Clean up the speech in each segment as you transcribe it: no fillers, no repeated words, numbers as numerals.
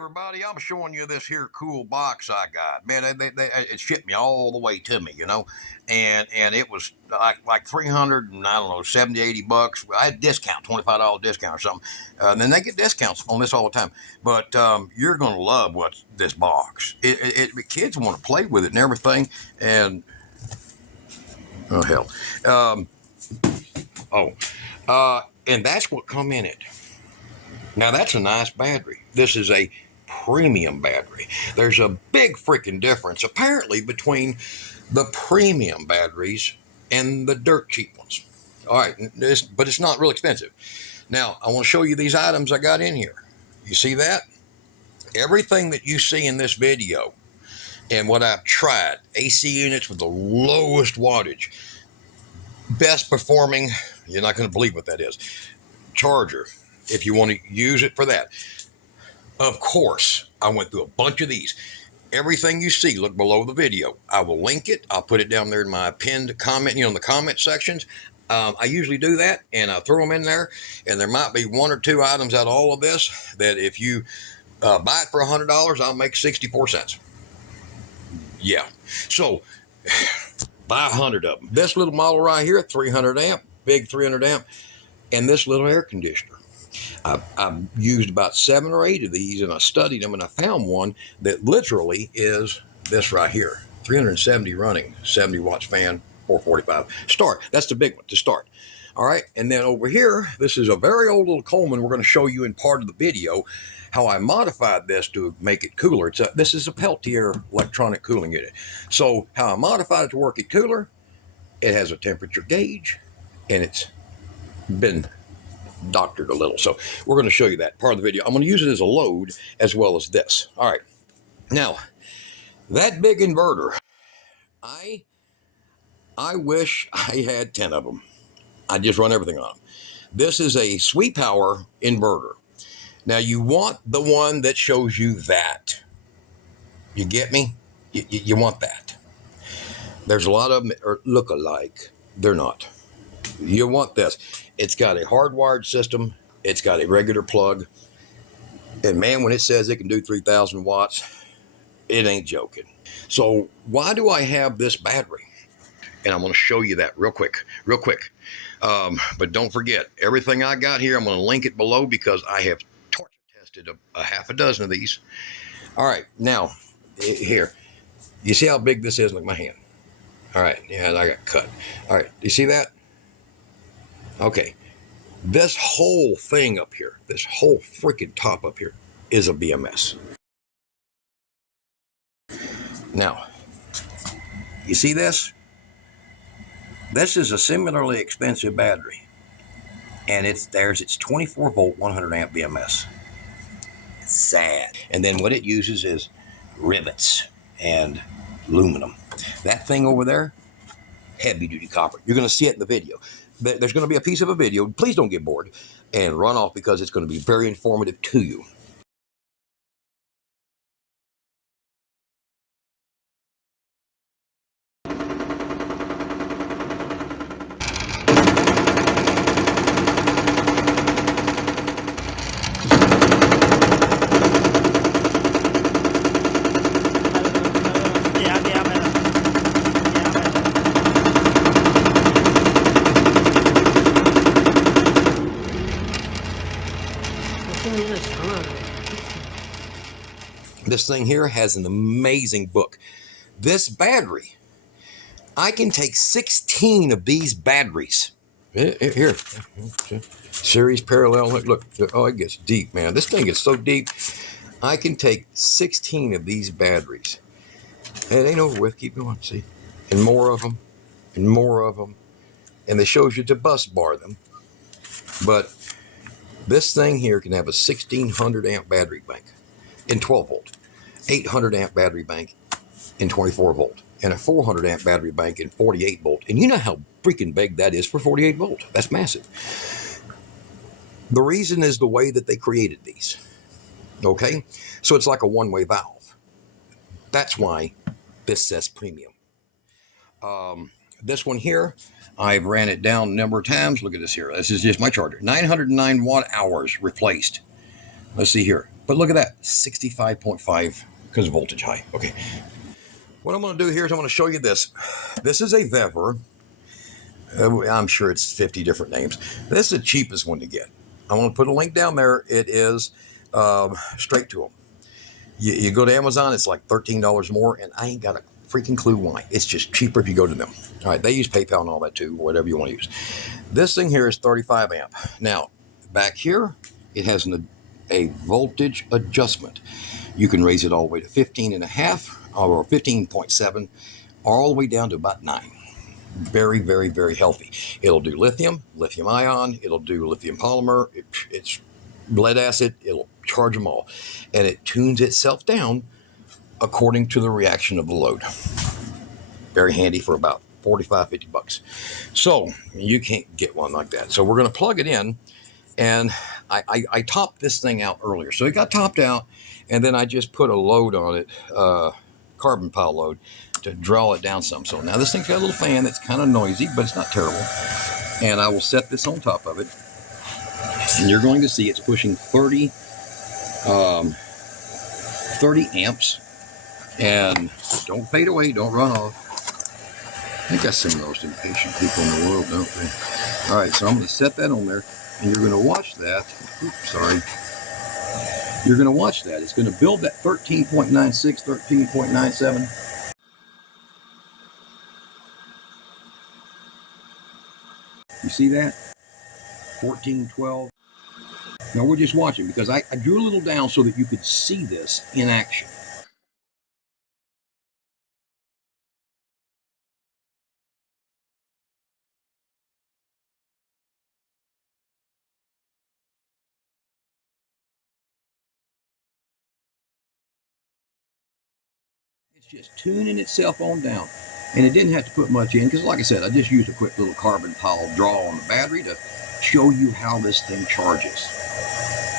everybody, I'm showing you this here cool box I got. Man, it shipped me all the way to me, and it was like 300 and I don't know, 70, 80 bucks. I had a discount, $25 discount or something. And then they get discounts on this all the time. But you're going to love what's this box. Kids want to play with it and everything. And, oh, hell. And that's what come in it. Now, that's a nice battery. This is a premium battery. There's a big freaking difference, apparently, between the premium batteries and the dirt cheap ones. All right, but it's not real expensive. Now, I want to show you these items I got in here. You see that? Everything that you see in this video and what I've tried, AC units with the lowest wattage, best performing, you're not going to believe what that is, charger, if you want to use it for that. Of course, I went through a bunch of these. Everything you see, look below the video. I will link it. I'll put it down there in my pinned comment, in the comment sections. I usually do that, and I throw them in there, and there might be one or two items out of all of this that if you buy it for $100, I'll make 64 cents. Yeah. So buy 100 of them. This little model right here, 300 amp, big 300 amp, and this little air conditioner. I've used about 7 or 8 of these, and I studied them, and I found one that literally is this right here. 370 running, 70 watts fan, 445. Start. That's the big one to start. All right. And then over here, this is a very old little Coleman. We're going to show you in part of the video how I modified this to make it cooler. This is a Peltier electronic cooling unit. So how I modified it to work it cooler, it has a temperature gauge, and it's been doctored a little. So we're going to show you that part of the video. I'm going to use it as a load as well as this. All right. Now, that big inverter, I wish I had 10 of them. I just run everything on them. This is a sweet power inverter. Now, you want the one that shows you that. You get me? You want that. There's a lot of them that look alike. They're not. You want this. It's got a hardwired system. It's got a regular plug. And man, when it says it can do 3,000 watts, it ain't joking. So why do I have this battery? And I'm going to show you that real quick. But don't forget, everything I got here, I'm going to link it below because I have torture tested a half a dozen of these. All right, now, here. You see how big this is? Look at my hand. All right, yeah, I got cut. All right, you see that? Okay, this whole thing up here, this whole freaking top up here is a BMS. Now, you see this? This is a similarly expensive battery, and it's 24 volt, 100 amp BMS. Sad. And then what it uses is rivets and aluminum. That thing over there, heavy duty copper. You're going to see it in the video. There's going to be a piece of a video. Please don't get bored and run off because it's going to be very informative to you. This thing here has an amazing book. This battery, I can take 16 of these batteries. Here, series parallel. Look, oh, it gets deep, man. This thing gets so deep. I can take 16 of these batteries. It ain't over with. Keep going. See, and more of them, and more of them. And it shows you to bus bar them. But this thing here can have a 1600 amp battery bank in 12 volt. 800 amp battery bank in 24 volt, and a 400 amp battery bank in 48 volt. And you know how freaking big that is for 48 volt. That's massive. The reason is the way that they created these. Okay? So it's like a one-way valve. That's why this says premium. This one here, I've ran it down a number of times. Look at this here. This is just my charger. 909 watt hours replaced. Let's see here. But look at that, 65.5 because of voltage high. Okay. What I'm going to do here is I'm going to show you this. This is a Vever. I'm sure it's 50 different names. This is the cheapest one to get. I'm going to put a link down there. It is straight to them. You go to Amazon, it's like $13 more, and I ain't got a freaking clue why. It's just cheaper if you go to them. All right, they use PayPal and all that too, or whatever you want to use. This thing here is 35 amp. Now, back here, it has a voltage adjustment. You can raise it all the way to 15.5 or 15.7, all the way down to about 9. Very, very, very healthy. It'll do lithium, lithium ion, it'll do lithium polymer, it's lead acid, it'll charge them all. And it tunes itself down according to the reaction of the load. Very handy for about 45, 50 bucks. So you can't get one like that. So we're going to plug it in, and I topped this thing out earlier. So it got topped out, and then I just put a load on it, carbon pile load, to draw it down some. So now this thing's got a little fan that's kind of noisy, but it's not terrible. And I will set this on top of it. And you're going to see it's pushing 30 amps. And don't fade away, don't run off. I think that's some of the most impatient people in the world, don't they? All right, so I'm going to set that on there, and you're going to watch that. Oops, sorry. You're going to watch that. It's going to build that 13.96, 13.97. You see that? 14, 12. Now we're just watching because I drew a little down so that you could see this in action. It's just tuning itself on down. And it didn't have to put much in because, like I said, I just used a quick little carbon pile draw on the battery to show you how this thing charges.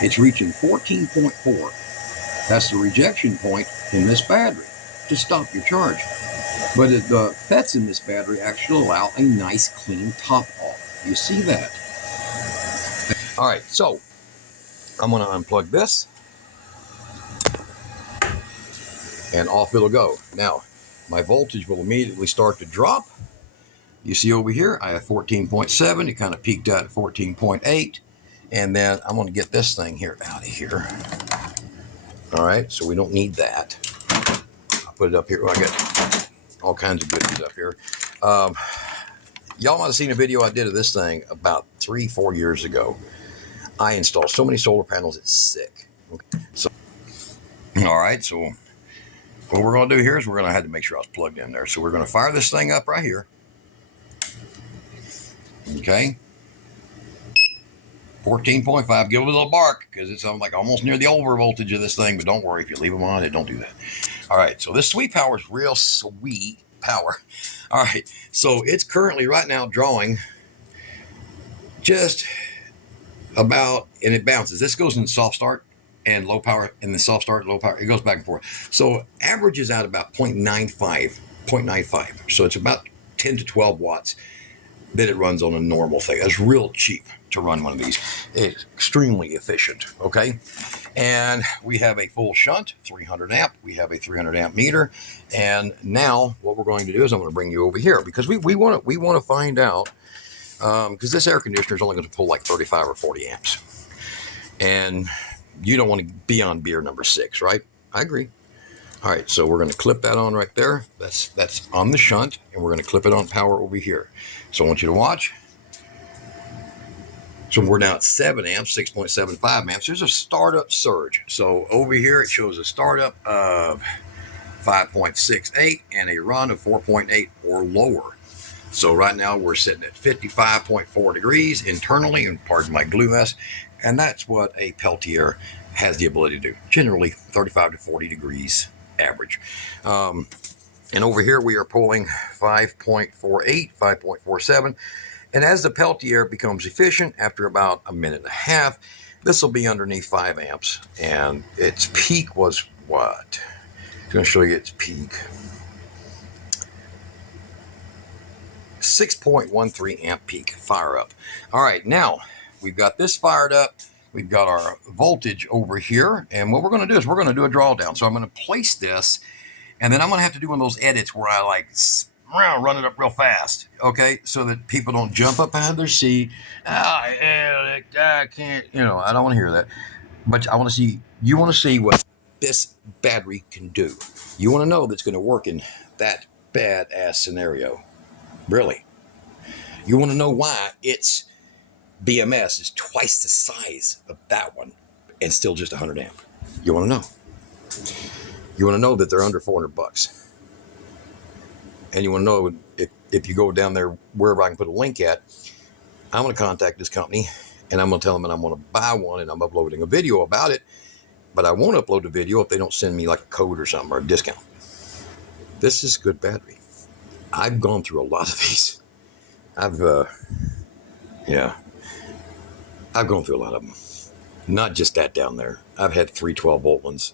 It's reaching 14.4. That's the rejection point in this battery to stop your charge. But the FETs in this battery actually allow a nice clean top off. You see that? All right, so I'm going to unplug this, and off it'll go. Now, my voltage will immediately start to drop. You see over here, I have 14.7. It kind of peaked out at 14.8. And then I'm going to get this thing here out of here. All right, so we don't need that. I'll put it up here. I got all kinds of goodies up here. Y'all might have seen a video I did of this thing about 3-4 years ago. I installed so many solar panels, it's sick. Okay. So, all right, so what we're going to do here is we're going to have to make sure I was plugged in there. So we're going to fire this thing up right here. Okay. 14.5. Give it a little bark because it's like almost near the over voltage of this thing. But don't worry, if you leave them on, it don't do that. All right. So this sweet power is real sweet power. All right. So it's currently right now drawing just about, and it bounces. This goes in soft start and low power, and the soft start, low power. It goes back and forth. So averages out about 0.95. So it's about 10 to 12 watts that it runs on a normal thing. That's real cheap to run one of these. It's extremely efficient, okay? And we have a full shunt, 300 amp. We have a 300 amp meter. And now what we're going to do is I'm going to bring you over here because we want to find out, because this air conditioner is only going to pull like 35 or 40 amps. And you don't want to be on beer number 6, right? I agree. All right, so we're going to clip that on right there. That's on the shunt, and we're going to clip it on power over here. So I want you to watch. So we're now at 7 amps, 6.75 amps. There's a startup surge. So over here it shows a startup of 5.68 and a run of 4.8 or lower. So right now we're sitting at 55.4 degrees internally, and pardon my glue mess. And that's what a Peltier has the ability to do. Generally 35 to 40 degrees average. And over here we are pulling 5.48, 5.47. And as the Peltier becomes efficient, after about a minute and a half, this will be underneath 5 amps. And its peak was what? I'm going to show you its peak. 6.13 amp peak fire up. All right, now we've got this fired up. We've got our voltage over here. And what we're going to do is we're going to do a drawdown. So I'm going to place this, and then I'm going to have to do one of those edits where I like run it up real fast, okay, so that people don't jump up out of their seat. I can't, I don't want to hear that. But I want to see, you want to see what this battery can do. You want to know that's going to work in that badass scenario. Really. You want to know why its BMS is twice the size of that one and still just 100 amp. You want to know. You want to know that they're under $400. And you want to know if you go down there, wherever I can put a link at, I'm going to contact this company and I'm going to tell them that I'm going to buy one and I'm uploading a video about it. But I won't upload the video if they don't send me like a code or something or a discount. This is good battery. I've gone through a lot of these. I've gone through a lot of them. Not just that down there. I've had 3 12-volt ones.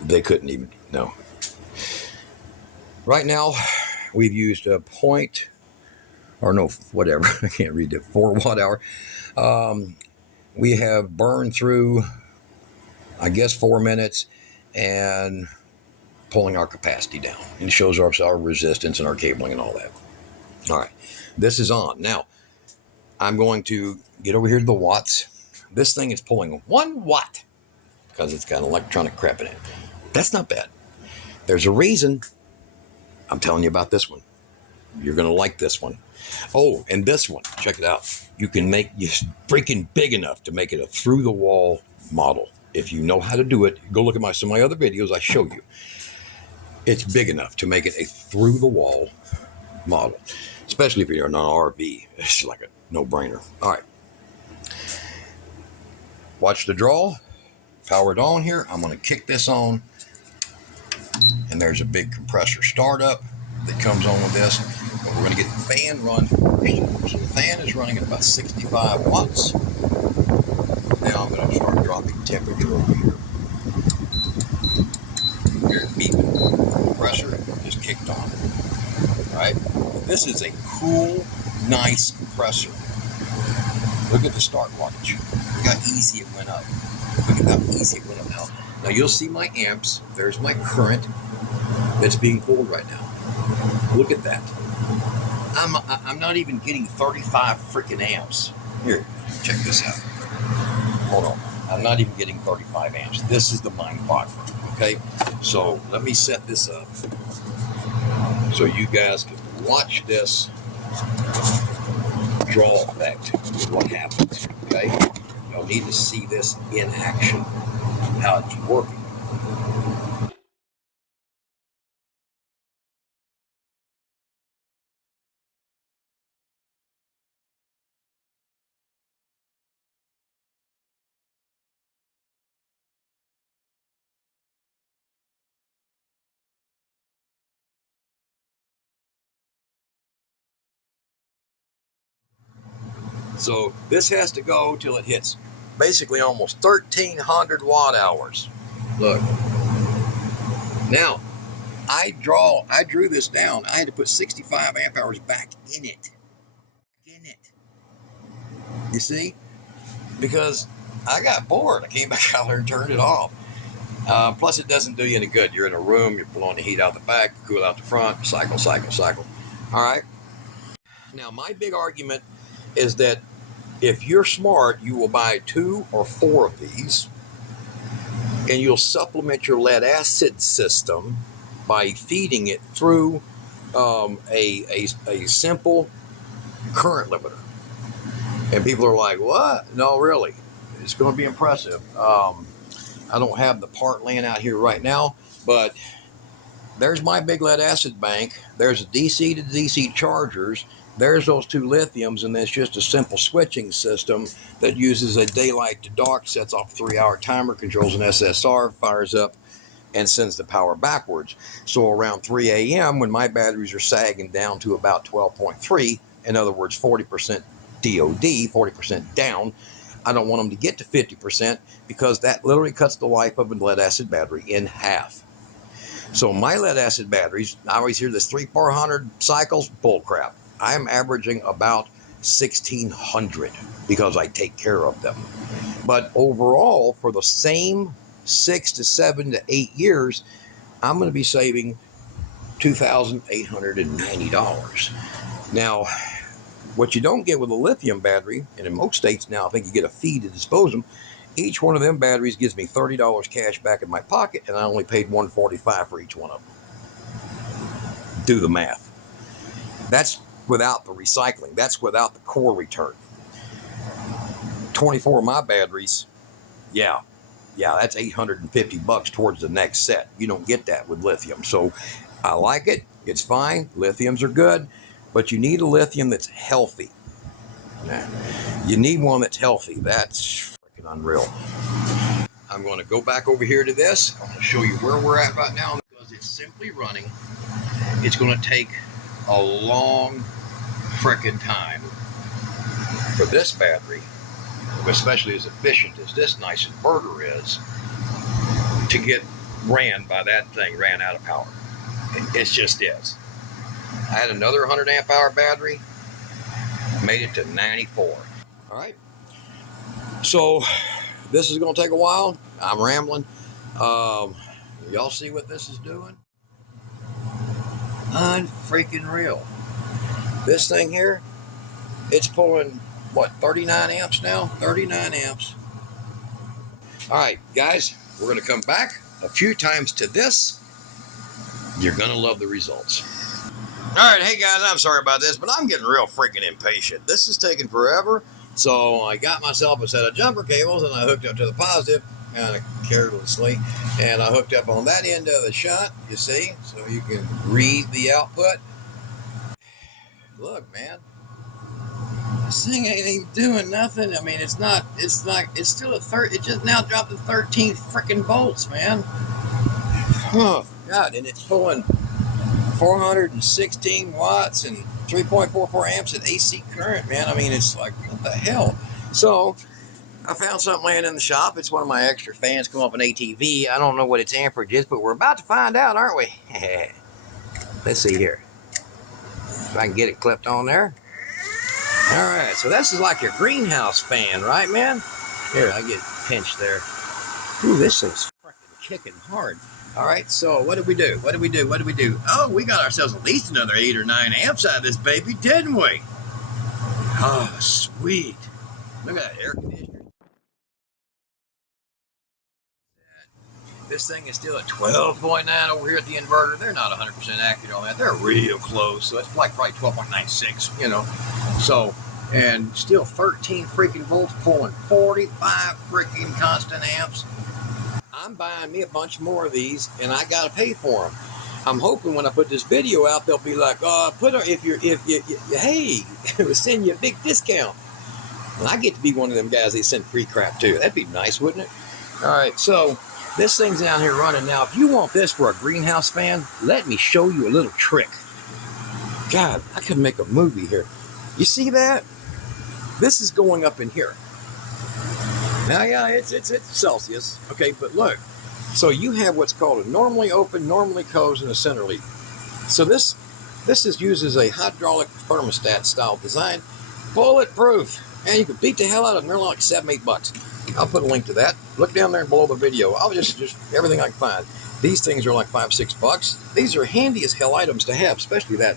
They couldn't even, no. Right now, we've used I can't read it, 4 watt hour. We have burned through, I guess, 4 minutes and pulling our capacity down. And it shows our resistance and our cabling and all that. All right, this is on. Now, I'm going to get over here to the watts. This thing is pulling 1 watt because it's got electronic crap in it. That's not bad. There's a reason. I'm telling you about this one. You're going to like this one. Oh, and this one, check it out. You can make it freaking big enough to make it a through-the-wall model. If you know how to do it, go look at some of my other videos. I show you. It's big enough to make it a through-the-wall model, especially if you're in an RV. It's like a no-brainer. All right. Watch the draw. Power it on here. I'm going to kick this on. And there's a big compressor startup that comes on with this. But we're going to get the fan run first. So the fan is running at about 65 watts. Now I'm going to start dropping temperature over here. Here, beeping. The compressor just kicked on. All right. This is a cool, nice compressor. Look at the start wattage. Look how easy it went up. Look at how easy it went up now. Now you'll see my amps. There's my current that's being pulled right now. Look at that. I'm not even getting 35 freaking amps. Here, check this out. Hold on. I'm not even getting 35 amps. This is the mind-boggling. Okay, so let me set this up so you guys can watch this draw effect. What happens? Okay, you'll need to see this in action. How it's working. So this has to go till it hits basically almost 1,300 watt hours. Look. Now, I drew this down. I had to put 65 amp hours back in it. You see? Because I got bored. I came back out there and turned it off. Plus, it doesn't do you any good. You're in a room, you're blowing the heat out the back, cool out the front, cycle. All right? Now, my big argument is that if you're smart, you will buy 2 or 4 of these, and you'll supplement your lead acid system by feeding it through a simple current limiter. And people are like, what? No, really. It's going to be impressive. I don't have the part laying out here right now, but there's my big lead acid bank. There's a DC to DC chargers. There's those 2 lithiums, and that's just a simple switching system that uses a daylight to dark, sets off a 3-hour timer, controls an SSR, fires up, and sends the power backwards. So around 3 a.m., when my batteries are sagging down to about 12.3, in other words, 40% DOD, 40% down, I don't want them to get to 50% because that literally cuts the life of a lead acid battery in half. So my lead acid batteries, I always hear this 300-400 cycles, bull crap. I'm averaging about 1,600 because I take care of them. But overall, for the same 6 to 7 to 8 years, I'm going to be saving $2,890. Now, what you don't get with a lithium battery, and in most states now I think you get a fee to dispose them, each one of them batteries gives me $30 cash back in my pocket, and I only paid $145 for each one of them. Do the math. That's without the recycling. That's without the core return. 24 of my batteries, yeah, that's $850 towards the next set. You don't get that with lithium. So I like it. It's fine. Lithiums are good, but you need a lithium that's healthy. You need one that's healthy. That's freaking unreal. I'm going to go back over here to this. I'm going to show you where we're at right now because it's simply running. It's going to take a long freaking time for this battery, especially as efficient as this nice inverter is, to get ran by that thing, ran out of power. It just is. I had another 100 amp hour battery, made it to 94. All right. So this is going to take a while. I'm rambling. Y'all see what this is doing? Unfreaking real. This thing here, it's pulling, what, 39 amps now? 39 amps. All right, guys, we're going to come back a few times to this. You're going to love the results. All right, hey, guys, I'm sorry about this, but I'm getting real freaking impatient. This is taking forever, so I got myself a set of jumper cables, and I hooked up to the positive, kind of carelessly, and I hooked up on that end of the shunt, you see, so you can read the output. Look, man. This thing ain't even doing nothing. I mean, it's still it just now dropped to 13 freaking volts, man. Oh, God, and it's pulling 416 watts and 3.44 amps of AC current, man. I mean, it's like, what the hell? So, I found something laying in the shop. It's one of my extra fans come up an ATV. I don't know what its amperage is, but we're about to find out, aren't we? Let's see here. If I can get it clipped on there. All right, so this is like your greenhouse fan, right, man? Here, I get pinched there. Ooh, this thing's freaking kicking hard. All right, so what did we do? What did we do? What did we do? Oh, we got ourselves at least another 8 or 9 amps out of this baby, didn't we? Oh, sweet. Look at that air conditioner. This thing is still at 12.9 over here at the inverter. They're not 100% accurate on that. They're real close, so it's like probably 12.96, you know. So, and still 13 freaking volts, pulling 45 freaking constant amps. I'm buying me a bunch more of these, and I gotta pay for them. I'm hoping when I put this video out, they'll be like, hey, we'll send you a big discount. And I get to be one of them guys they send free crap to. That'd be nice, wouldn't it? All right, so this thing's down here running. Now, if you want this for a greenhouse fan, let me show you a little trick. God, I could make a movie here. You see that? This is going up in here. Now, yeah, it's Celsius. Okay, but look. So you have what's called a normally open, normally closed, and a center lead. So this uses a hydraulic thermostat style design. Bulletproof. And you can beat the hell out of them. They're like $7, $8. I'll put a link to that. Look down there below the video. I'll just everything I can find. These things are like $5, $6. These are handy as hell items to have, especially that.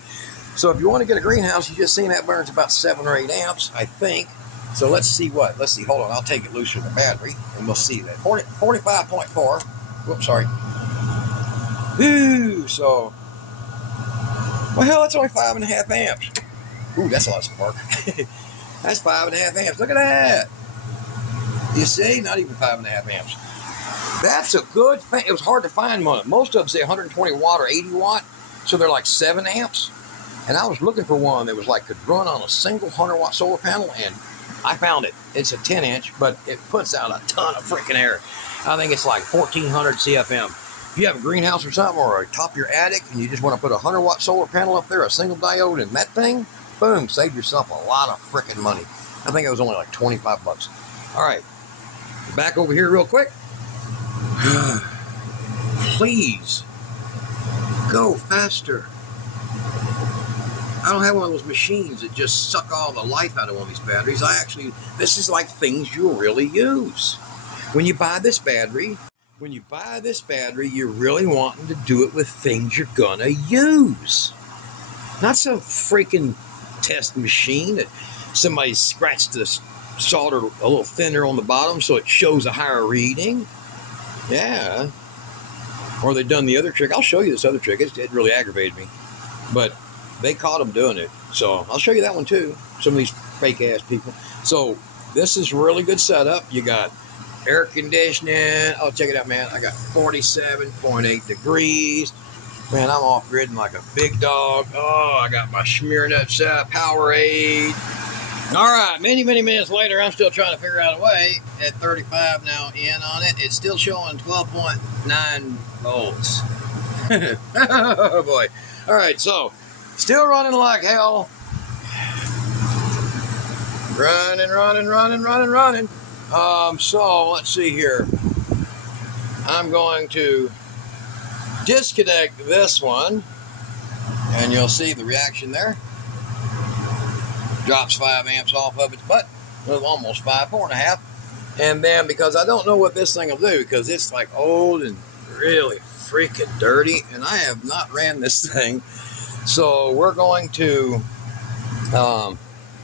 So if you want to get a greenhouse, you just seen that burns about 7 or 8 amps, I think. So let's see what. Let's see. Hold on. I'll take it loose from the battery, and we'll see that. 45.4. Whoops, sorry. Ooh, so. Well, it's only 5.5 amps. Ooh, that's a lot of spark. That's 5.5 amps. Look at that. You see? Not even 5.5 amps. That's a good thing. It was hard to find one. Most of them say 120 watt or 80 watt, so they're like 7 amps. And I was looking for one that was like could run on a single 100 watt solar panel, and I found it. It's a 10 inch, but it puts out a ton of freaking air. I think it's like 1400 CFM. If you have a greenhouse or something, or a top of your attic, and you just want to put a 100 watt solar panel up there, a single diode, and that thing, boom, save yourself a lot of freaking money. I think it was only like 25 bucks. All right, back over here real quick. Please go faster. I don't have one of those machines that just suck all the life out of one of these batteries. This is like things you really use. When you buy this battery, you're really wanting to do it with things you're gonna use. Not some freaking test machine that somebody scratched the solder a little thinner on the bottom so it shows a higher reading. Yeah. Or they've done the other trick. I'll show you this other trick. It really aggravated me. But they caught them doing it. So I'll show you that one too. Some of these fake ass people. So this is really good setup. You got air conditioning. Oh, check it out, man. I got 47.8 degrees. Man, I'm off gridding like a big dog. Oh, I got my Schmear Nuts Powerade. All right, many minutes later, I'm still trying to figure out a way. At 35 now in on it, it's still showing 12.9 volts. Oh boy. All right, so still running like hell. Running. So let's see here. I'm going to disconnect this one, and you'll see the reaction there. Drops 5 amps off of its butt, well, almost 5, 4.5. And then, because I don't know what this thing will do, because it's like old and really freaking dirty, and I have not ran this thing. So we're going to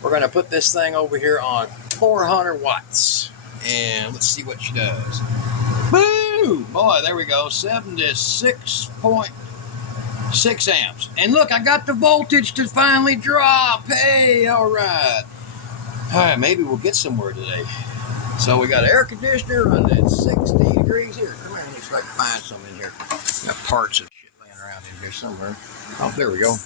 put this thing over here on 400 watts, and let's see what she does. Boom! Boy, there we go, 76.6 amps. And look, I got the voltage to finally drop. Hey, all right. All right, maybe we'll get somewhere today. So we got an air conditioner running at 60 degrees here. Come here, let's try to find some in here. Got parts of shit laying around in here somewhere. Oh, there we go.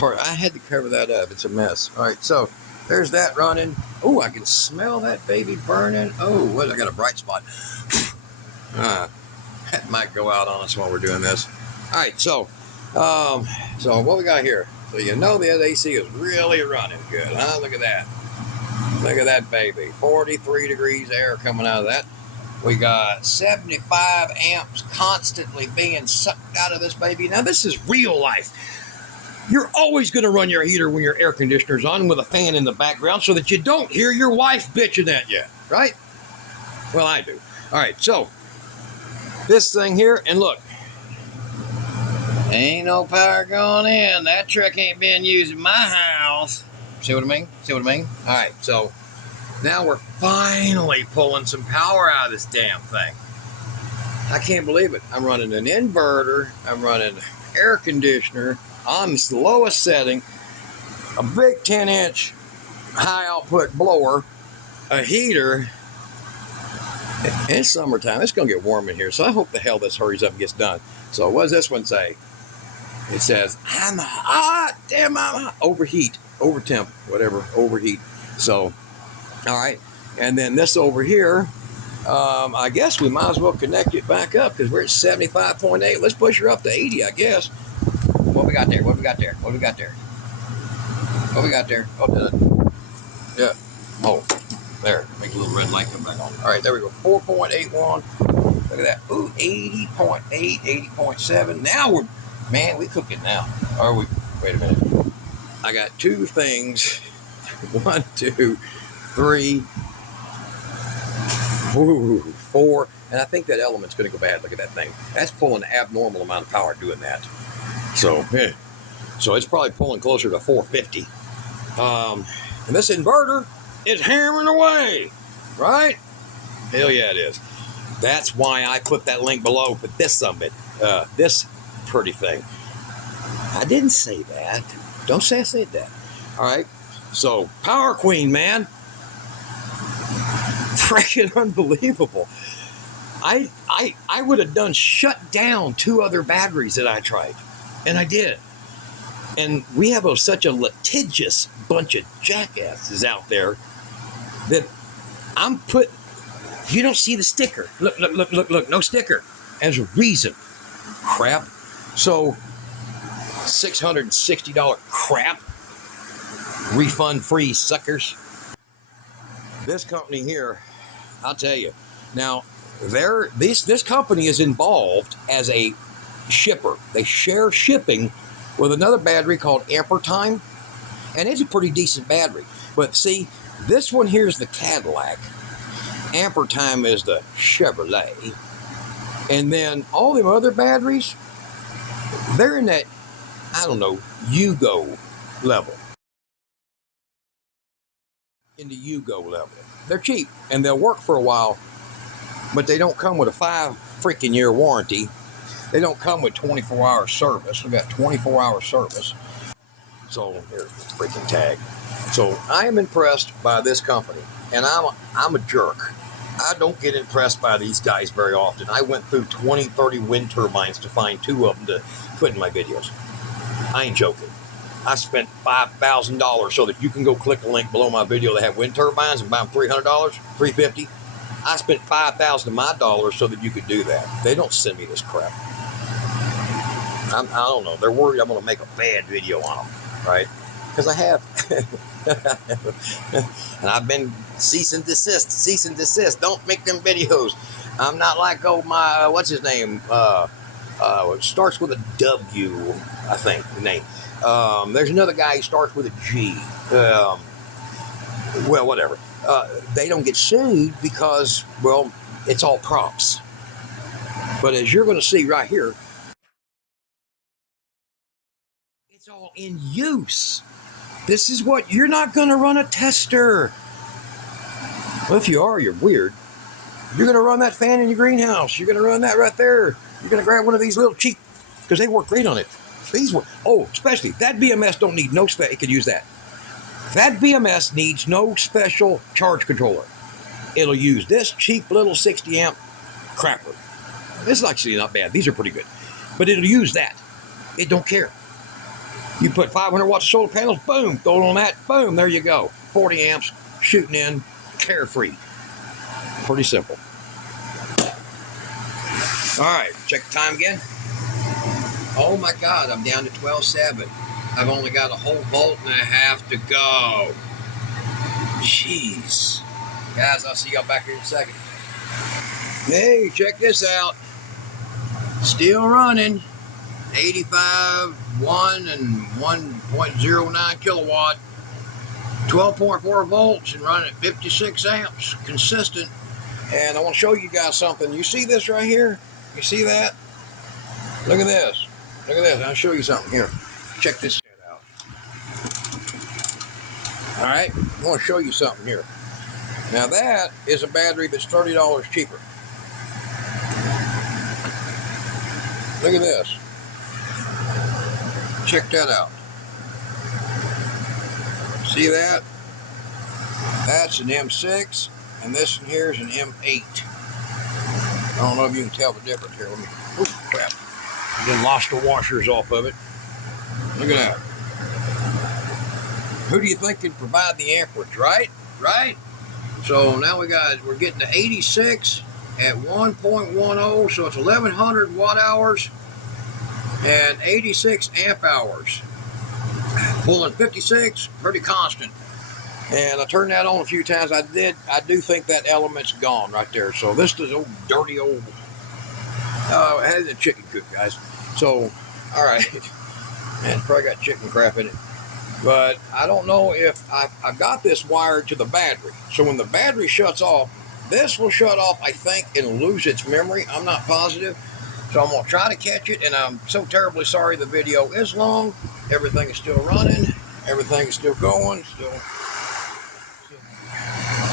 I had to cover that up. It's a mess. All right, so there's that running. Oh, I can smell that baby burning. Oh, what? I got a bright spot. That might go out on us while we're doing this. All right, so what we got here? So you know the AC is really running good, huh? Look at that. Look at that baby. 43 degrees air coming out of that. We got 75 amps constantly being sucked out of this baby. Now, this is real life. You're always going to run your heater when your air conditioner's on with a fan in the background so that you don't hear your wife bitching at you, right? Well, I do. All right, so this thing here, and look, ain't no power going in. That trick ain't being used in my house. See what I mean? All right, so now we're finally pulling some power out of this damn thing. I can't believe it. I'm running an inverter. I'm running air conditioner on the lowest setting, a big 10-inch high output blower, a heater. It's summertime. It's going to get warm in here, so I hope the hell this hurries up and gets done. So what does this one say? It says, I'm hot. Damn, I'm hot. Overheat, overtemp, whatever, overheat. So, all right. And then this over here, I guess we might as well connect it back up because we're at 75.8. Let's push her up to 80, I guess. What we got there? Oh, done. Yeah. Oh, there. Make a little red light come back on. All right, there we go. 4.81. Look at that. Ooh, 80.8, 80.7. Now we cooking now. Are we? Wait a minute. I got two things. 1, 2, 3, 4. And I think that element's going to go bad. Look at that thing. That's pulling an abnormal amount of power doing that. So it's probably pulling closer to 450. And this inverter is hammering away, right? Hell yeah, it is. That's why I put that link below for this summit, this pretty thing. I didn't say that. Don't say I said that. All right. So Power Queen, man, freaking unbelievable. I would have done shut down 2 other batteries that I tried. And I did. And we have such a litigious bunch of jackasses out there that you don't see the sticker. Look, no sticker. There's a reason. Crap. So, $660 crap. Refund-free suckers. This company here, I'll tell you. Now, this company is involved as a shipper. They share shipping with another battery called Ampertime, and it's a pretty decent battery. But see, this one here is the Cadillac. Ampertime is the Chevrolet. And then all them other batteries, they're in that, I don't know, Yugo level. In the Yugo level. They're cheap and they'll work for a while, but they don't come with a 5 freaking year warranty. They don't come with 24-hour service. We got 24-hour service. So here's the freaking tag. So I am impressed by this company, and I'm a jerk. I don't get impressed by these guys very often. I went through 20, 30 wind turbines to find 2 of them to put in my videos. I ain't joking. I spent $5,000 so that you can go click the link below my video that have wind turbines and buy them $300, $350. I spent $5,000 of my dollars so that you could do that. They don't send me this crap. I don't know. They're worried I'm going to make a bad video on them, right? Because I have. And I've been cease and desist. Don't make them videos. I'm not like, my, what's his name? It starts with a W, I think, the name. There's another guy who starts with a G. Well, whatever. They don't get sued because, well, it's all props. But as you're going to see right here, it's all in use. This is what, you're not going to run a tester. Well, if you are, you're weird. You're going to run that fan in your greenhouse. You're going to run that right there. You're going to grab one of these little cheap, because they work great on it. These work. Oh, especially that BMS don't need no spec. It could use that. That BMS needs no special charge controller. It'll use this cheap little 60 amp crapper. This is actually not bad. These are pretty good. But it'll use that. It don't care. You put 500 watts of solar panels, boom, throw it on that, boom, there you go. 40 amps, shooting in, carefree. Pretty simple. All right, check the time again. Oh my God, I'm down to 12.7. I've only got a whole volt and a half to go. Jeez. Guys, I'll see y'all back here in a second. Hey, check this out. Still running. 85, 1 and 1.09 kilowatt. 12.4 volts and running at 56 amps. Consistent. And I want to show you guys something. You see this right here? You see that? Look at this. Look at this. I'll show you something here. Check this shit out. All right. I want to show you something here. Now that is a battery that's $30 cheaper. Look at this. Check that out. See that? That's an M6, and this one here is an M8. I don't know if you can tell the difference here. Let me. Oh crap! I then lost the washers off of it. Look at that. Who do you think can provide the amperage? Right? Right? So now we're getting to 86 at 1.10, so it's 1100 watt hours and 86 amp hours. Pulling 56, pretty constant. And I turned that on a few times. I do think that element's gone right there. So this is old dirty old, it has a chicken coop, guys. So, all right. Man, it's probably got chicken crap in it. But I don't know if I've got this wired to the battery. So when the battery shuts off, this will shut off, I think, and lose its memory. I'm not positive. So I'm going to try to catch it, and I'm so terribly sorry the video is long. Everything is still running. Everything is still going.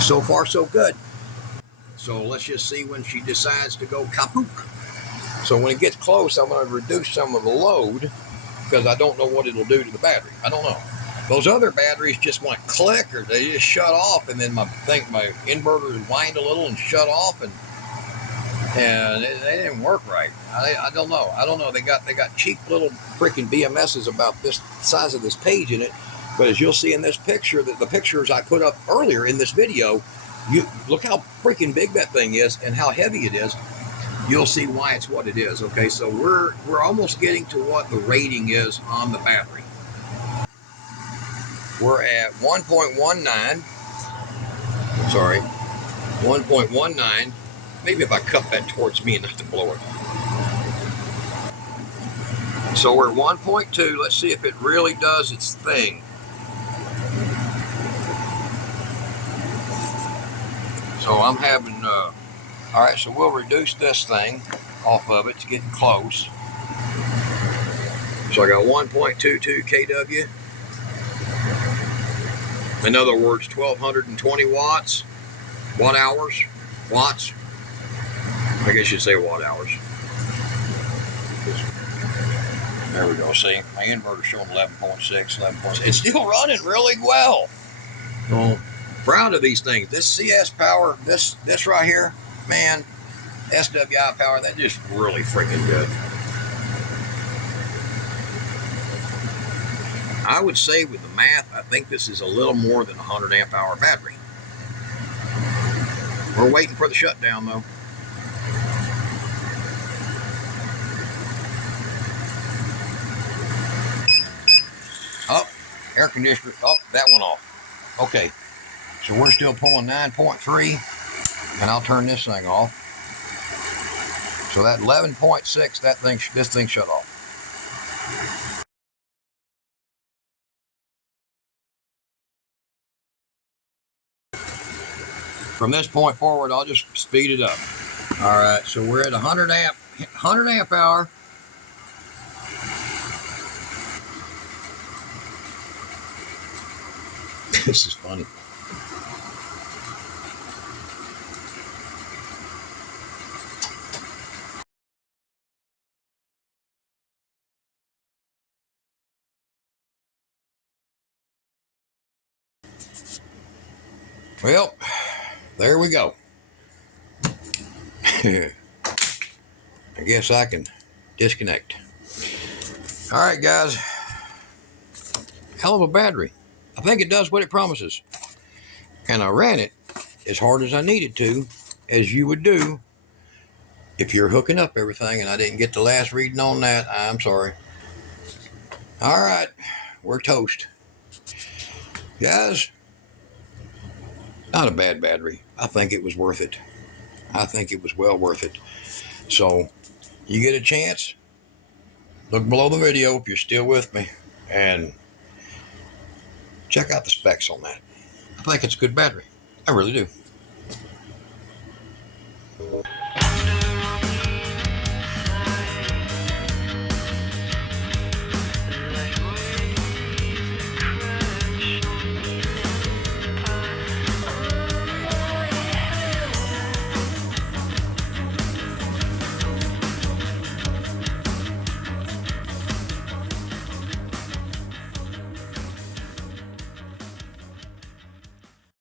So far, so good. So let's just see when she decides to go kaput. So when it gets close, I'm going to reduce some of the load because I don't know what it'll do to the battery. I don't know. Those other batteries just went click, or they just shut off, and then my inverter whined a little and shut off, and they didn't work right. I don't know. I don't know. They got cheap little freaking BMSs about this size of this page in it. But as you'll see in this picture, the pictures I put up earlier in this video, you look how freaking big that thing is and how heavy it is. You'll see why it's what it is. Okay, so we're almost getting to what the rating is on the battery. We're at 1.19. Sorry, 1.19. Maybe if I cup that towards me and not to blow it. So we're 1.2. Let's see if it really does its thing. So I'm having, all right, so we'll reduce this thing off of it. It's getting close. So I got 1.22 kW. In other words, 1220 watts, watt hours, watts. I guess you'd say watt hours. There we go. See, my inverter's showing 11.6, 11.6. It's still running really well. So proud of these things. This CS power, this right here, man, SWI power, that just really freaking good. I would say with the math, I think this is a little more than a 100 amp hour battery. We're waiting for the shutdown though. Oh, air conditioner. Oh, that went off. Okay, so we're still pulling 9.3, and I'll turn this thing off. So that 11.6, this thing shut off. From this point forward, I'll just speed it up. All right, so we're at 100 amp hour. This is funny. Well, there we go. I guess I can disconnect. All right, guys. Hell of a battery. I think it does what it promises. And I ran it as hard as I needed to, as you would do if you're hooking up everything, and I didn't get the last reading on that. I'm sorry. All right, we're toast. Guys, not a bad battery. I think it was worth it. I think it was well worth it. So, you get a chance, look below the video if you're still with me, and check out the specs on that. I think it's a good battery. I really do.